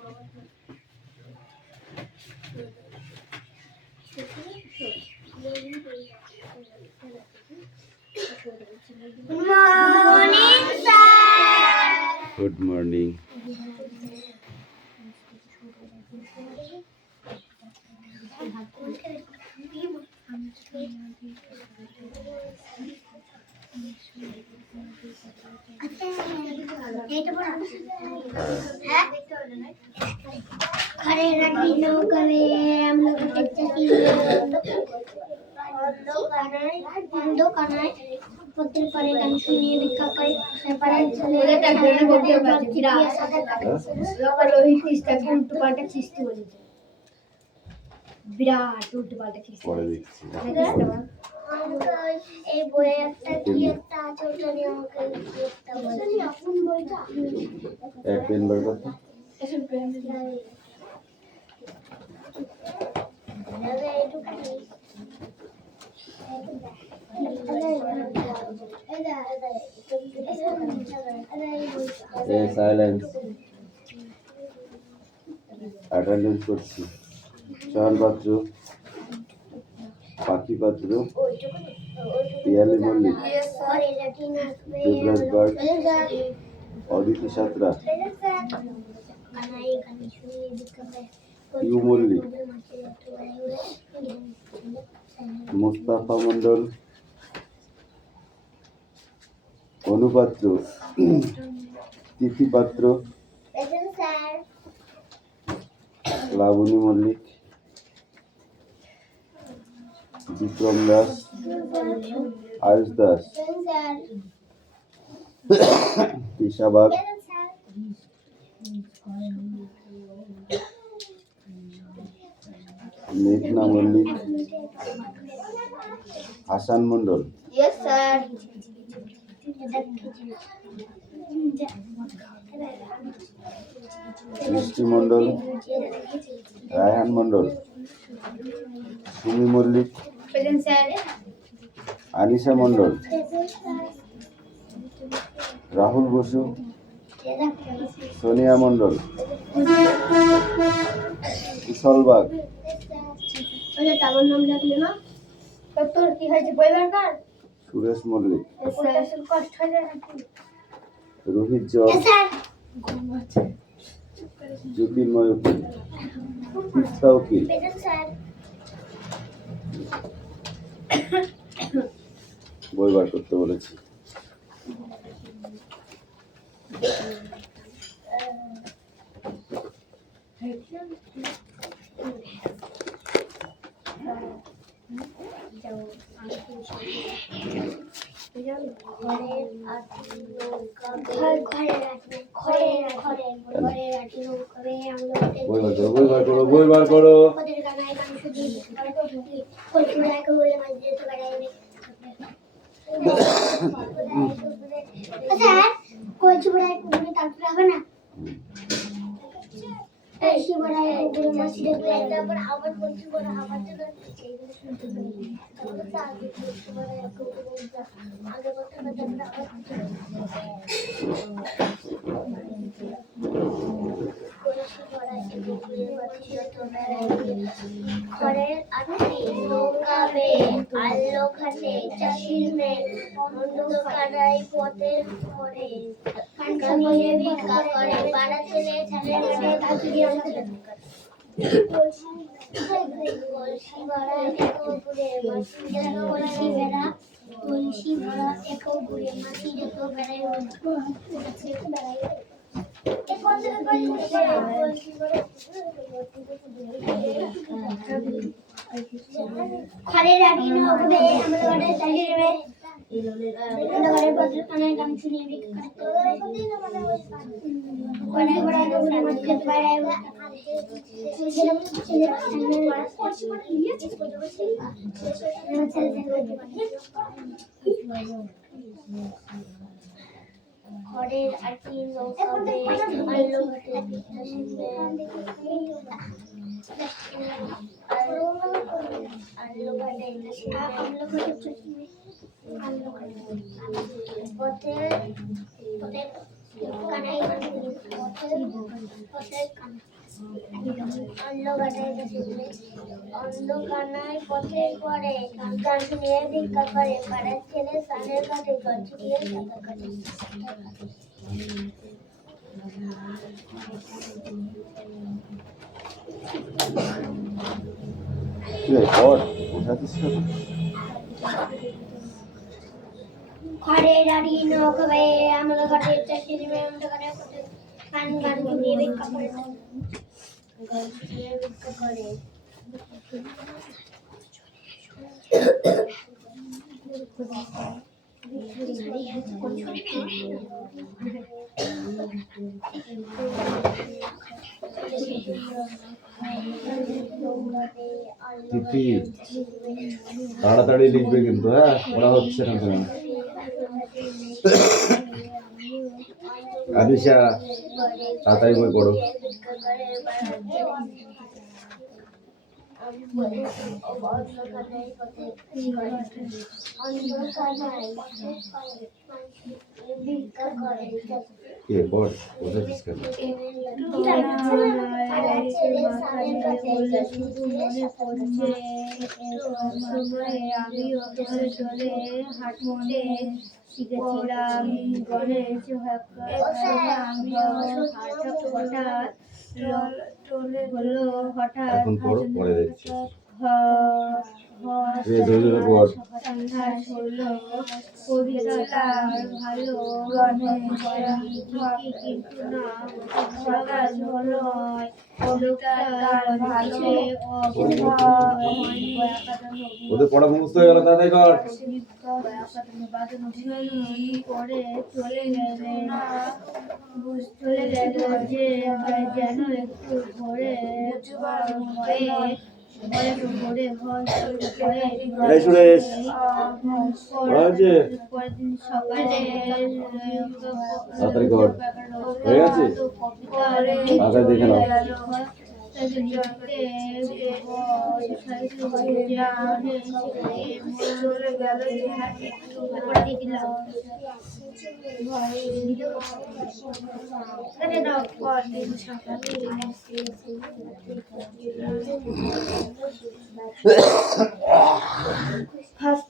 Good morning. প্রত্যেক পারে গান শুনিয়ে ভিক্ষা করে বিরাট উল্টো পাল্টা খিস্তি এই বইয়ে একটা কি একটা আছে ওটা নিয়ে আমাকে লিখতে বলছে আপন বইটা এক পেন বার করতে এসব পেন সাইলেন্স অ্যাটেন্ডেন্স করছি চয়ন পাত্র পাখি পাত্র পিয়ালি মল্লিক দেবরাজ বাগ অদিতি সাঁতরা ইউ মল্লিক মুস্তাফা মন্ডল অনুপাত্র তিথি পাত্র লাবণী মল্লিক বিক্রম দাস আয়ুষ দাস ঈশা বাগ মেঘনা মল্লিক হাসান মন্ডল মিষ্টি মন্ডল রায়হান মন্ডল সুমি মল্লিক আনিশা মন্ডল রাহুল বসু সোনিয়া মন্ডল কুশল বাগ সুরেশ মল্লিক রোহিত জল জ্যোতির্ময় উকিল তিস্তা উকিল বই বার করতে বলেছি বই বার করো ঘরের আটি নৌকাবে আলো খাটে চাষির মেয়ে অন্ধকারাই পথের পরে কানকানিয়ে ভিক্ষা করে পাড়া ছেলে ছেলে মেয়ে তাকিয়ে কলসি ভরা এক উপরে মাছি যেন কলসি ভরা কলসি ভরা এক উপরে মাছি যত বেড়ায় ঘরের আটি নৌকাবে আমরা চাষির মেয়ে অন্ধকারের পথের কানায় গান শুনিয়ে ভিক্ষা করে কলসি ভরা এক উপরে মাছি যত বেড়ায় ঘরের আটি নৌকাবে আলো কানাই অন্ধ কানাই পথের পরে গান শুনিয়ে ভিক্ষা করে পাড়ার ছেলে সানের কাটে জল ছিটিয়ে সাঁতার কাটে ঘরে দাঁড়িয়ে নৌকাবে আমরা ঘরে চাষির মেয়ে আমরা ঘরে গান গান শুনিয়ে ভিক্ষা করে গান শুনিয়ে ভিক্ষা করে তিথি তাড়াতাড়ি লিখবে কিন্তু, হ্যাঁ পড়া হচ্ছে না তোমার। আদিশা তাড়াতাড়ি বই পড়ো। কে পড় বোঝাচ্ছিস কেন? শিখেছিলাম গণেশ হঠাৎ এখন পড়ো, পরে দেখছি। কবিতা ভালো কিন্তু না হলো ওদের পড়া মুখস্থ হয়ে গেল, তাদের কর। পরে চলে গেল যে যেন একটু ঘরে সুরেশ পরের দিন সকালে তাড়াতাড়ি কর, হয়ে গেছে? আগে দেখে নাও।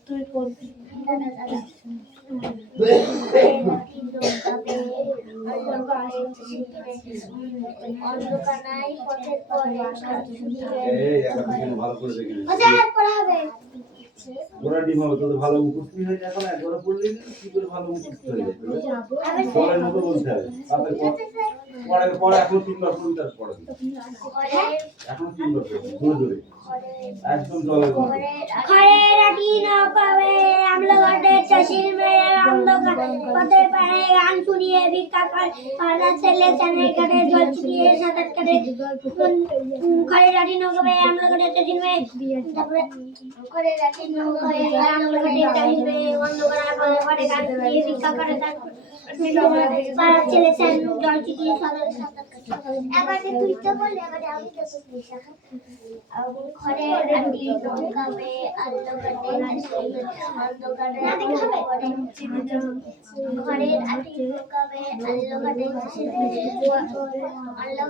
তুই করবি অন্ধকানাই পথের পরে ভালো করে দেখে নিস। পড়াবে ওরা ডিম হবে, তোদের ভালো মুখস্থ হয়ে যায়। এখন একবার পড়লি না কি করে ভালো মুখস্থ হয়ে যায়? পড়ার মতো বলতে হবে। তারপরে পরে এখন 3 বার পড়ি, তার পড়াবি। এখন 3 বার পড়বি, জোরে জোরে একদম জলের মতো। ঘরে রাখি নৌকাবে আমলা ঘাটে চাষির মেয়ে অন্ধকার পথে পাড়ে গান শুনিয়ে ভিক্ষা করে পাড়ার ছেলে সানের কাটে জল ছিটিয়ে সাঁতার কাটে ঘরে রাখি নৌকাবে আমলা ঘাটে চাষির মেয়ে তারপরে ঘরে রাখি নৌকাবে আমলা ঘাটে চাষির মেয়ে অন্ধকার পথে গান শুনিয়ে ভিক্ষা করে পাড়ার ছেলে সান জল ছিটিয়ে সাঁতার কাটে। এবারে তুই তো বললি, এবারে আমি তো ঘরে রাখি নৌকাবে আলো ঘরে অন্ধকারে ঘরের আটি নৌকাবে আলো ঘাটে আলো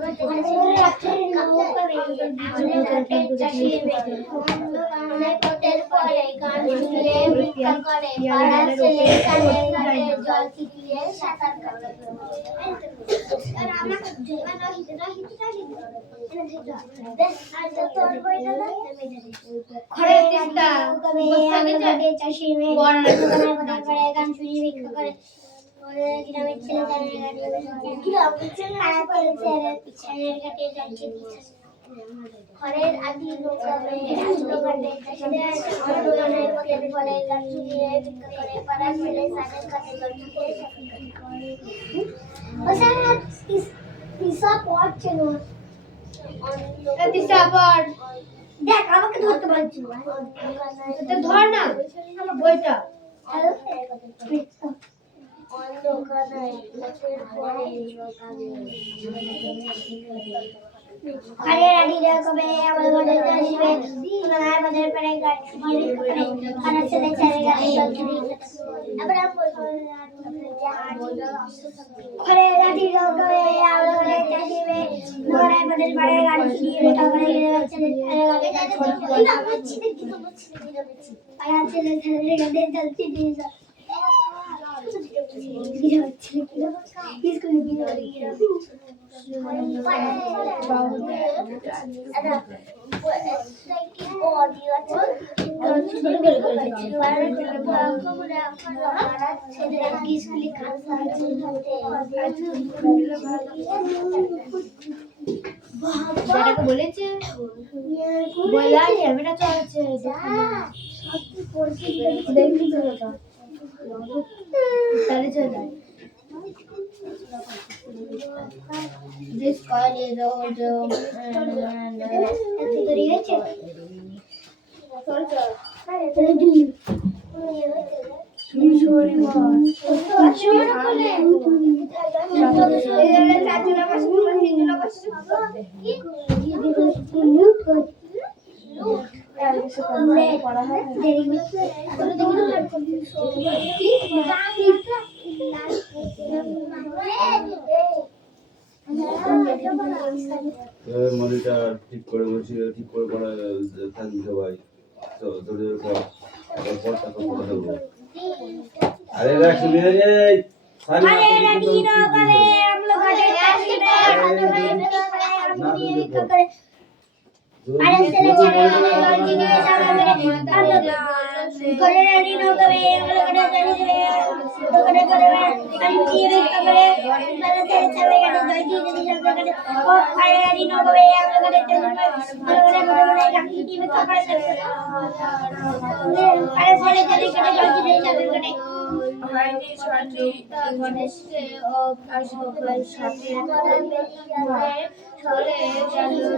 ঘাটে নৌকাবে আমলে ঘাটে চাষির মেয়ে পথের পরে গান শুনিয়ে ভিক্ষা করে পাড়ার ছেলে সানের ঘাটে জল ছিটিয়ে সাঁতার কাটে। চাষির মেয়ে গান শুনিয়ে ভিক্ষা করে গ্রামের ছেলে ঘরের আদি নৌকাবে ঘাটে পথের পরে গান শুনিয়ে ভিক্ষা করে পাড়ার ছেলে সানের কাটে জল ছিটিয়ে দেখ আমাকে ধরতে পারছি ধর না আমার বইটা ঘরে রানীরা কবে আমার ঘরে আসবে তোমার বাজার পরে গাছ ছুটিয়ে করে আর ছেলে ছেলে গাড়ি আবার ঘরে রানীরা কবে আমার ঘরে আসবে ঘরে বাজার পরে গাড়ি ছুটিয়ে করে ছেলে ছেলে গাড়ি আর ছেলে ছেলে গাড়ি চলছে দিয়ে বলেছে বলা ক্যামেরা চলছে দেখবি তো তাহলে চলে This call is also monitor ঠিক করে বসিয়ে ঠিক করে করা থাকবি সবাই তো তোদের পরটা তো করে দেবো আরে রাখ শুনে রে ঘরে রানীরা কবে আমরা ঘরে আসবে আরে ছেলে ছেলে গাড়ি নিয়ে সারা ঘরে রানীরা কবে আমরা ঘরে আসবে দোকানে করে আমি দিয়ে কবে মানে ছেলে ছেলে গাড়ি জলদি সারা করে ও ঘরে রানীরা কবে আমরা ঘরে ঘরে গাড়ি দিয়ে কবে আরে ছেলে ছেলে গাড়ি জলদি সারা করে হয়নি সাথে গণেশকে অকাশকের সাথে চলে গেল যে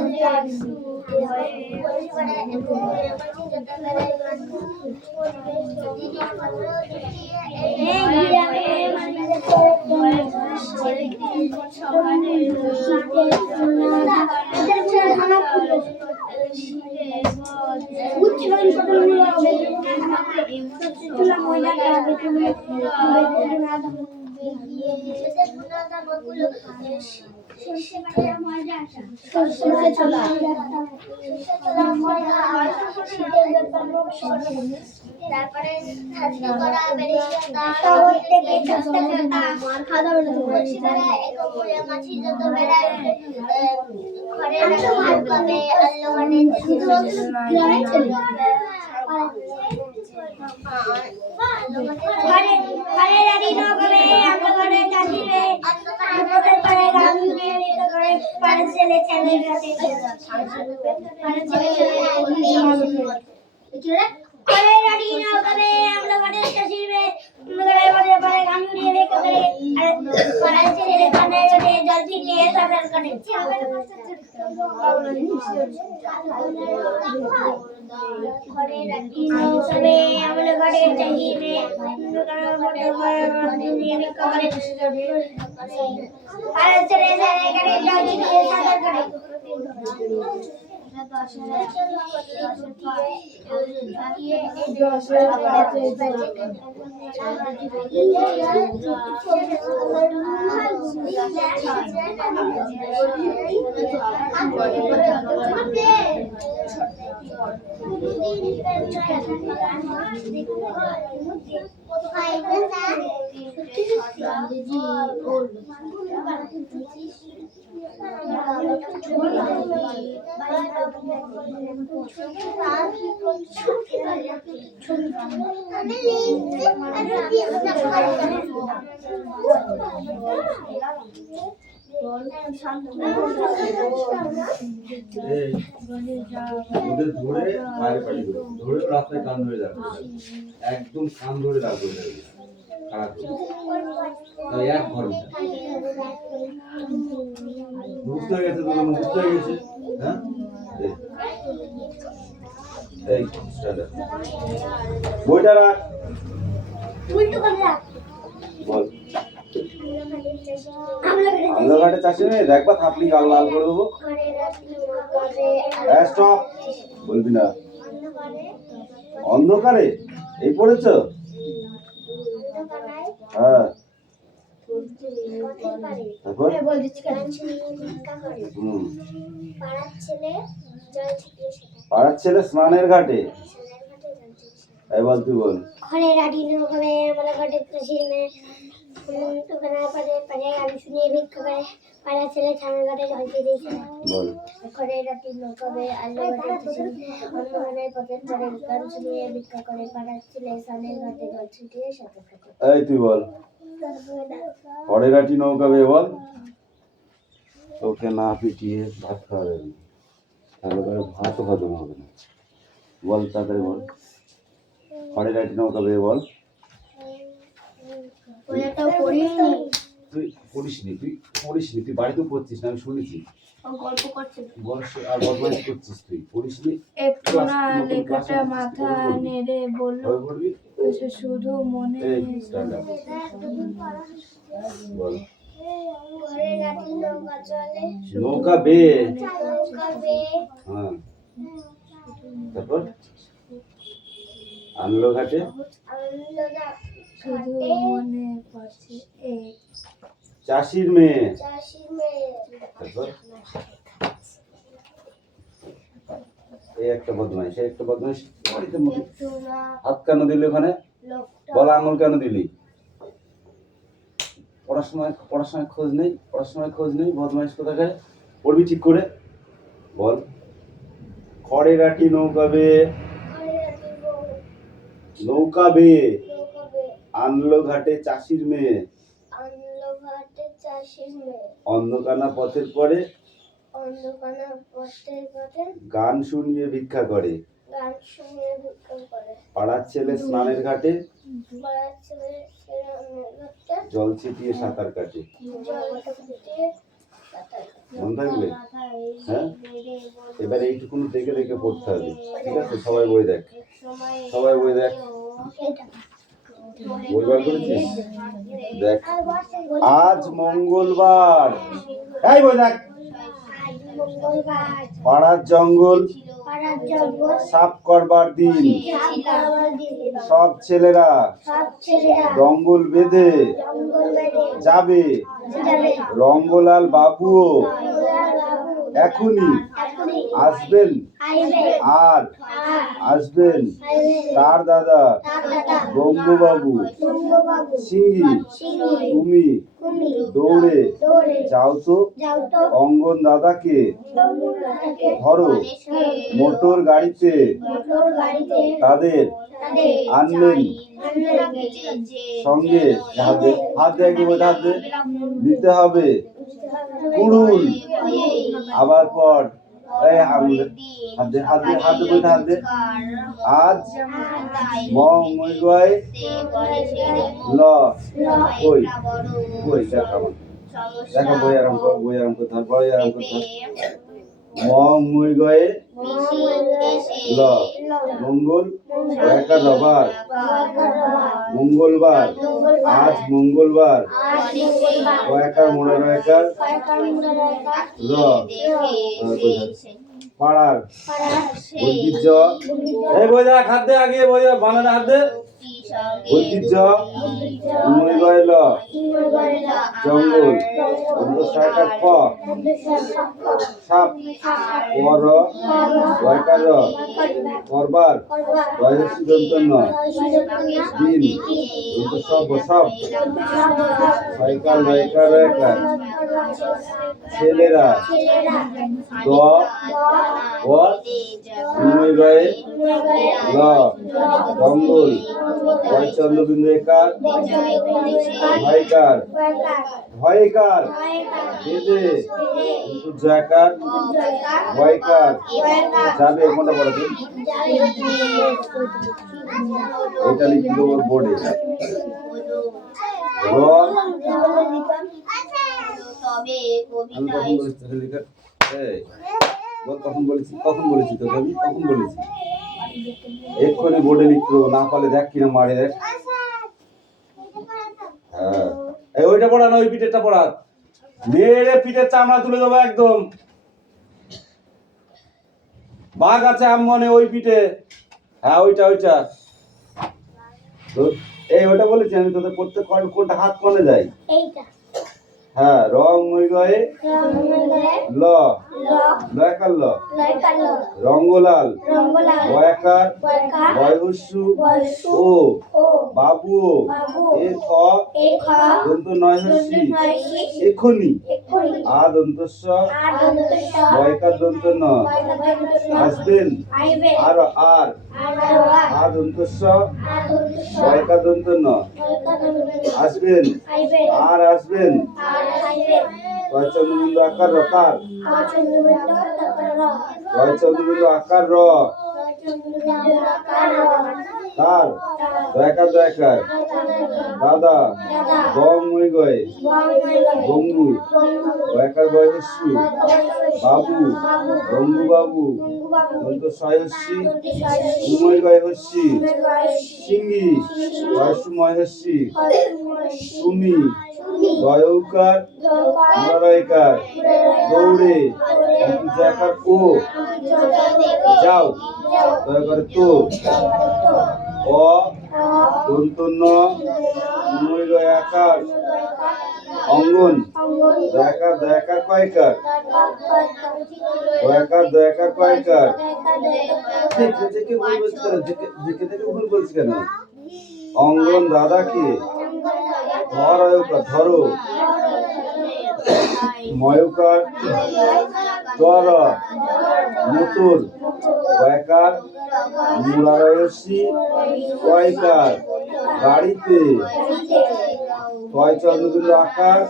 তারপরে হাসি করা বেরিয়েটা শহর থেকে চেষ্টা করতাম খাওয়া দাওয়া একপুরে মাছি যত বেড়ায় ঘরে ভাত পাবে আল্লাহনে গ্রামে চলে ঘরে ঘরে রানী নগরে আমরা ঘরে যাইবে অন্ধকারে পরে গান নিয়ে করে পাড়ে ছেলে ছেলে গাতে পাড়ে ছেলে ছেলে ঘরে রানী নগরে আমরা ঘরে যাইবে ঘরে পরে পরে গান নিয়ে করে আর পাড়ে ছেলে কানে করে জলদি নিয়ে সাবধান করে ঘরে রানী নগরে আমরা ঘরে যাইবে আর ছেলে ছেলে করে জলদি নিয়ে সাবধান করে ওদের ধরে বাইরে পাঠিয়ে দেবো ধরে রাস্তায় কান ধরে রাখবে একদম কান ধরে রাখবে খারাপ এক ঘন্টা বুঝতে হয়ে গেছে তোমার বুঝতে হয়ে গেছে হ্যাঁ এই বইটা রাখ উল্টো করে রাখ বল আমলাঘাটে চাষি মেয়ে দেখবা থাপলি গাল লাল করে দেবো। স্টপ, বলবি না। অন্ধকারে এই পড়েছ? হ্যাঁ, তারপর পাড়ার ছেলে স্নানের ঘাটে। এই বল, তুই বল। ঘরে রাডি নৌকাবে আমলাঘাটে চাষির মেয়ে ওখানে পারে গান শুনিয়ে ভিক্ষা করে পাড়ার ছেলে স্নানের ঘাটে জল ছিটিয়েছে। বল। ঘরে রাডি নৌকাবে আমলাঘাটে চাষির অন্ধকারে পথের পারে গান শুনিয়ে ভিক্ষা করে পাড়ার ছেলে স্নানের ঘাটে জল ছিটিয়ে সাঁতার কাটে। এই তুই বল। পরেরাটি নৌকা বেয়ে বল। তোকে না পিটিয়ে ভাত খাওয়াবে না, তাহলে করে ভাতও হজম হবে না। বল তাড়াতাড়ি বল। পরেরাটি নৌকা বেয়ে বল। ওটাও পড়িনি। তুই পড়িসনি, তুই বাড়িতেও পড়ছিস না, আমি শুনেছি। গল্প করছিল। আর বদমাইশ করছিস, তুই পড়িসনি। একটু না লেখাটা মাথা নেড়ে বলল, পড়বি শুধু মনে এই স্ট্যান্ড আপ বল। ঘরে রাডি নৌকা চলে নৌকা বেয়ে। নৌকা বেয়ে হ্যাঁ, তারপর আনলো ঘাটে শুধু মনে পড়ছে এক চাষির মেয়ে। চাষির মেয়ে। তারপর এই একটা বদমাইশ, বাড়িতে একটু না হাত কেন দিলি ওখানে? লোকটা বল, আঙুল কেন দিলি? পড়াশোনায় খোঁজ নেই বদমাইশ কোথাকার। পড়বি ঠিক করে বল। খড়ে রাখি নৌকা বেয়ে ঘরে রাডি নৌকা বেয়ে নৌকা বেয়ে আনলো ঘাটে চাষির মেয়ে। আনলো ঘাটে চাষির মেয়ে। অন্ধকানা পথের পরে অন্ধকারে পথের পথে গান শুনিয়ে ভিক্ষা করে। গান শুনিয়ে ভিক্ষা করে পাড়ার ছেলে স্নানের ঘাটে পাড়ার ছেলে স্নানের ঘাটে জল ছিটিয়ে সাঁতার কাটে। জল ছিটিয়ে সাঁতার কাটে। মনে থাকবে? হ্যাঁ, এবার এইটুকুনি দেখে দেখে পড়তে হবে, ঠিক আছে? সবাই বই দেখ, বই বার করেছিস? দেখ। আজ মঙ্গলবার। এই বই দেখ। মঙ্গলবার পাড়ার জঙ্গল পাড়ার জঙ্গল সাফ করবার দিন। সাফ করবার দিন। সব ছেলেরা সব ছেলেরা জঙ্গল বেঁধে জঙ্গল বেঁধে যাবে। যাবে। রঙ্গলাল বাবুও রঙ্গলাল বাবু এখনই এখনই আসবেন। আসবে। আর আর আসবেন আসবে তার দাদা তার দাদা বঙ্গবাবু বঙ্গবাবু সিংহি। সিংহি। তুমি তুমি দৌড়ে দৌড়ে যাও তো যাও তো অঙ্গন দাদাকে তাকে ধরো। মোটর গাড়িতে মোটর গাড়িতে তাদের তাদের আনলেন সঙ্গে। হাত দে কি বলতে, হাত দে দিতে হবে কুড়ুল। আবার পর এই হাত দে বলতে, হাত দে। আজ মঙ্গলবার ল কই দেখা বই আরাম কর, ধর, বই আরাম কর, ধর। মঙ্গলবার ল মঙ্গল একটা রবার মঙ্গলবার। আজ মঙ্গলবার কয়েকার মনে রয়েকার র পাড়ার ঐতিহ্য। এই বই দেখ, হাত দে আগে, বই বানানে হাত দে। ঐতিহ্য মঙ্গলবার ল জঙ্গল ছয়টা ক সাপ পর কয়েকার করবার রহস্য দিন সব সাইকেল রয়েকার ছেলেরা দ মঙ্গলবার ল জঙ্গল চন্দ্রবিন্দু একার ভয়কার বেদে জয়কার ভয়কার যাবে। কোনটা পড়া তুই? এটা লিখে দেবো বোর্ডে। কখন বলেছি তোকে আমি? কখন বলেছি? এক্ষুনি বোর্ডে লিখতে দেবো, না পারলে দেখ কিনা মারে দেখ। হ্যাঁ। এই ওইটা পড়া না, ওই পিঠেরটা পড়া। মেরে পিঠের চামড়া তুলে দেবো একদম। বাঘ আছে আম মনে ওই পিঠে। হ্যাঁ ওইটা ওইটা তো, এই ওটা বলেছি আমি তোদের পড়তে। কোনটা হাত কোনে যায়? এইটা হ্যাঁ, রং মই গয়ে ল লয়কার ল, রঙ্গলাল বয়াকার বয়হস্যু ও বাবু এ খ দন্ত নয় হস্যি এখনি আ দন্তস্ব বয়কার দন্ত ন আসবেন আর আর আ দন্তস্ব বয়কার দন্ত ন আসবেন আর আসবেন কয় চন্দ্রবিন্দু আকার রকার কয় চন্দ্রবিন্দু আকার র তার দয়াকার দয়াকার দাদা গম মই গয়ে গঙ্গু দয়াকার বয়স্যু বাবু গঙ্গু বাবু দন্ত সয়স্যি উময় গয় হস্যি সিঙ্গি বয়স্যু ময় হস্যি সুমি দয়ৌকার মরাইকার দৌড়ে জাকার ও যাও দয়া করে তো অ দন্ত ন উময় গয় আকার অঙ্গন দয়াকার দয়াকার কয়কার দয়াকার দয়াকার কয়কার থেকে ভুল বলছি কেন? থেকে ভুল বলছি কেন? অঙ্গন দাদা কি ধরো ময়কার চর মুতুর কয়কার মুরারয়সী কয়কার গাড়িতে কয় চন্দ্রবিন্দু আকার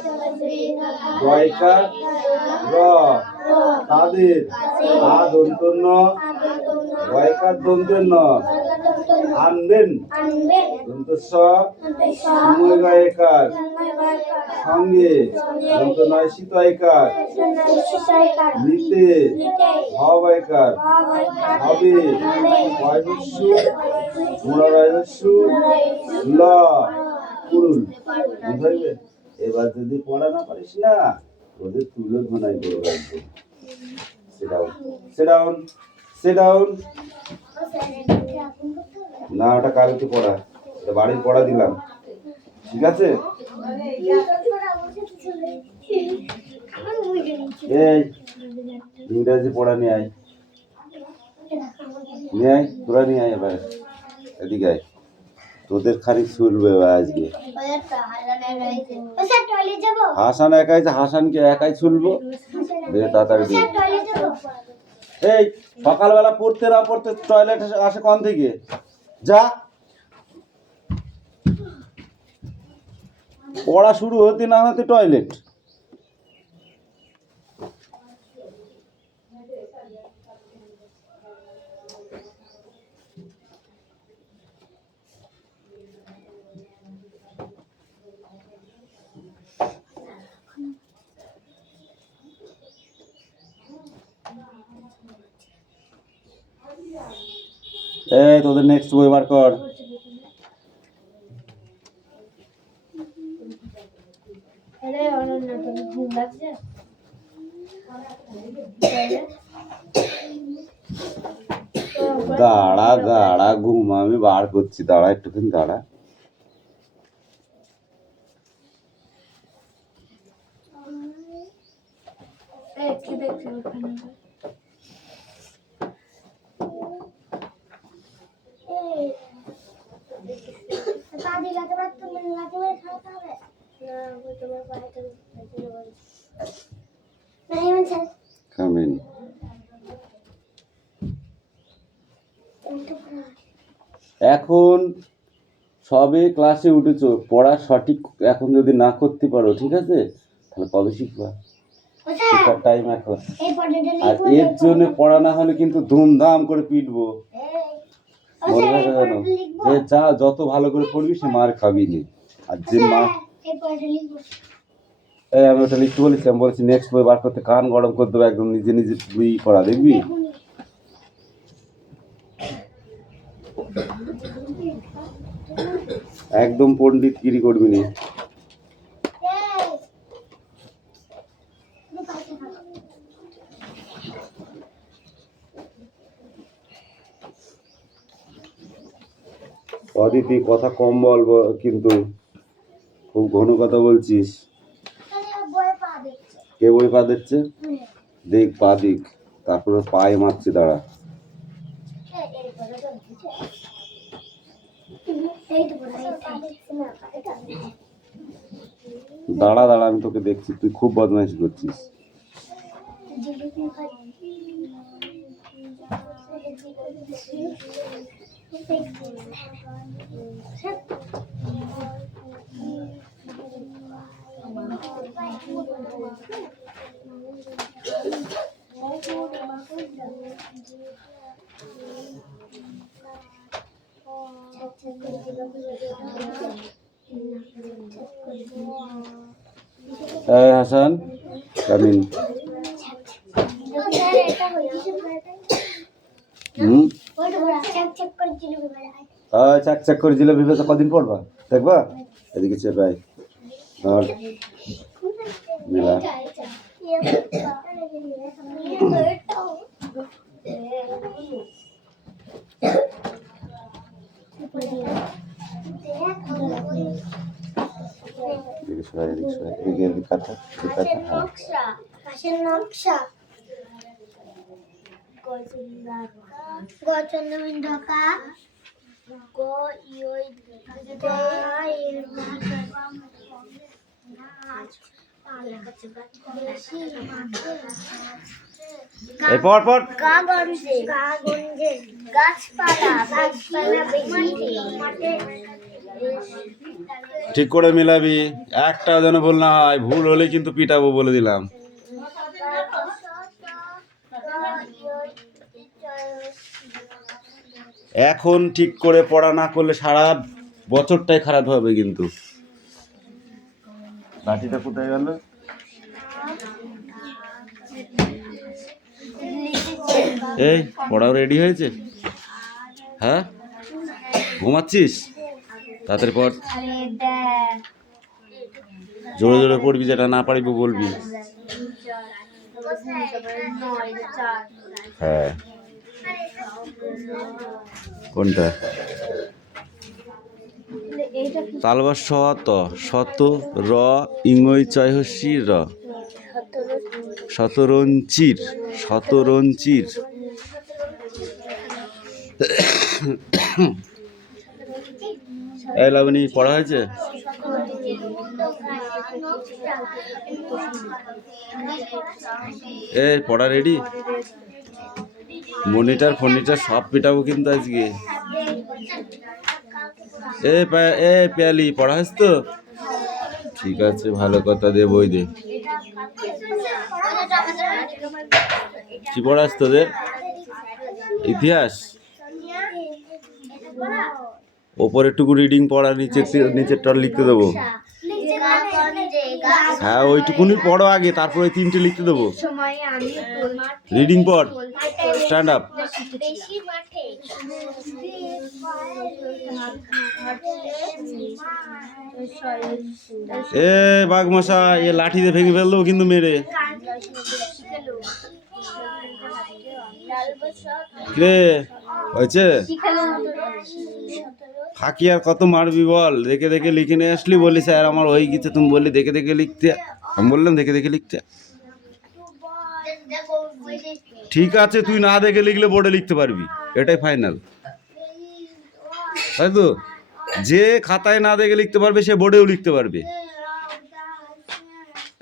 কয়কার র তাদের আ দন্ত ন কয়কার দন্তের ন আনবেন দন্ত স সময় গায়কার সঙ্গে দন্ত নয় শীতয়কার নিতে হবাইকার হবে বয়স্যু মুরারয়স্যু ল কুড়ুল বুঝাইবে। এবার যদি পড়া না পারিস না ওদের তুলে ঘনাই করে রাখবে। Sit down. না ওটা কালকে পড়া, এটা বাড়ির পড়া দিলাম, ঠিক আছে? এই ইংরেজি পড়া নিয়ে আয়, তোরা নিয়ে আয় এবার এদিকে আয়। তোদের খালি শুনবে আজকে। হাসান একাই, হাসানকে একাই শুনবো। তাড়াতাড়ি এই সকালবেলা পড়তে না পড়তে টয়লেট আসে কোন থেকে? যা, পড়া শুরু হতে না হতে টয়লেট। এই তোদের নেক্সট বই বার কর। দাঁড়া দাঁড়া ঘুম আমি বার করছি, দাঁড়া একটুখানি দাঁড়া। Come in. এখন সবে ক্লাসে উঠেছো, পড়া সঠিক এখন যদি না করতে পারো, ঠিক আছে, তাহলে কবে শিখবা? শিখার টাইম এখন। আর এর জন্য পড়া না হলে কিন্তু ধুমধাম করে পিটবো, মনে রাখা জানো। যে যা যত ভালো করে পড়বি সে মার খাবি নি। আর যে মার আমি ওটা লিখতে বলেছিলাম, বলেছি নেক্সট বই বার করতে কান গরম করে দেবো একদম, নিজে নিজে বই পড়া দেখবি। একদম পণ্ডিত গিরি করবি না। অদিতি কথা কম বল কিন্তু খুব ঘন কথা বলছিস। কে বই পা দিচ্ছে? দেখ পা দিক, তারপরে পায়ে মারছি, দাঁড়া। দাঁড়া দাঁড়া, আমি তোকে দেখছি, তুই খুব বদমাইশি করছিস। হাসান কামিন। চাক চাক করে জিলাপি ভেজা কদিন পড়বা দেখবা? এদিকে চেপাই আর মেলা। ঠিক করে মিলাবি, একটা যেন ভুল না হয়, ভুল হলে কিন্তু পিটাবো বলে দিলাম। এখন ঠিক করে পড়া না করলে সারা বছরটাই খারাপ হবে কিন্তু। লাঠিটা কোথায় গেল? এই পড়াও রেডি হয়েছে? হ্যাঁ, ঘুমাচ্ছিস? তাড়াতাড়ি পড়, জোরে জোরে পড়বি, যেটা না পারিব বলবি। হ্যাঁ, কোনটা? তালবার শত শত র ইংই চয় হস্যি র শতরঞ্চির শতরঞ্চির। এই লাবণী, পড়া হয়েছে? এই পড়া রেডি? মনিটর ফনিটর সব পিটাবো কিন্তু আজকে। এ পেয়ালি, পড়া হয়েছে তো? ঠিক আছে, ভালো কথা, দে বই দে। কি পড়া আছে তোদের? ইতিহাস? ওপরেরটুকু রিডিং পড়া, নিচেরটা লিখতে দেবো। হ্যাঁ, ওইটুকুনি পড়ো আগে, তারপরে 3টে লিখতে দেবো। রিডিং পড়, স্ট্যান্ড আপ। এ বাঘ মশা, এ লাঠি দিয়ে ভেঙে ফেল দেবো কিন্তু মেরে। রে হয়েছে? ফাঁকি আর কত মারবি বল? দেখে দেখে লিখে নিয়ে আসলি, বলি স্যার আমার হয়ে গেছে, তুমি বললি দেখে দেখে লিখতে। আমি বললাম দেখে দেখে লিখতে। ঠিক আছে, তুই না দেখে লিখলে বোর্ডে লিখতে পারবি, এটাই ফাইনাল, তাই তো? যে খাতায় না দেখে লিখতে পারবে সে বোর্ডেও লিখতে পারবে।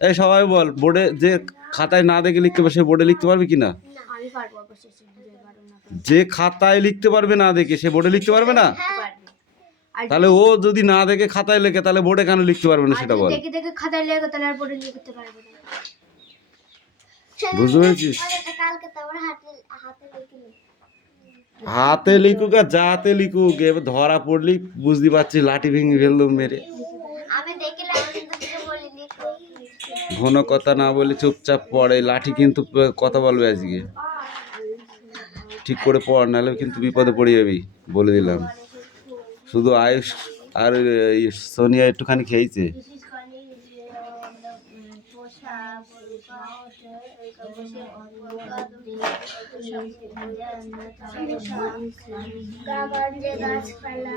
এই সবাই বল, বোর্ডে যে খাতায় না দেখে লিখতে পারবে সে বোর্ডে লিখতে পারবে কি না? যে খাতায় লিখতে পারবে না দেখে সে বোর্ডে লিখতে পারবে না? তাহলে ও যদি না দেখে খাতায় লেখে তাহলে বোর্ডে কেন লিখতে পারবে না সেটা বল। বুঝতে পেরেছিস? হাতে লিখুক আর যাতে লিখুক, এবার ধরা পড়লি বুঝতে পারছিস, লাঠি ভেঙে ফেললো মেরে। ঘন কথা না বলে চুপচাপ পড়ে, লাঠি কিন্তু কথা বলবে আজকে। ঠিক করে পড়, নাহলে কিন্তু বিপদে পড়ে যাবি বলে দিলাম। শুধু আয়ুষ আর সোনিয়া একটুখানি খেয়েছে। গ্রামগঞ্জে গাছপালা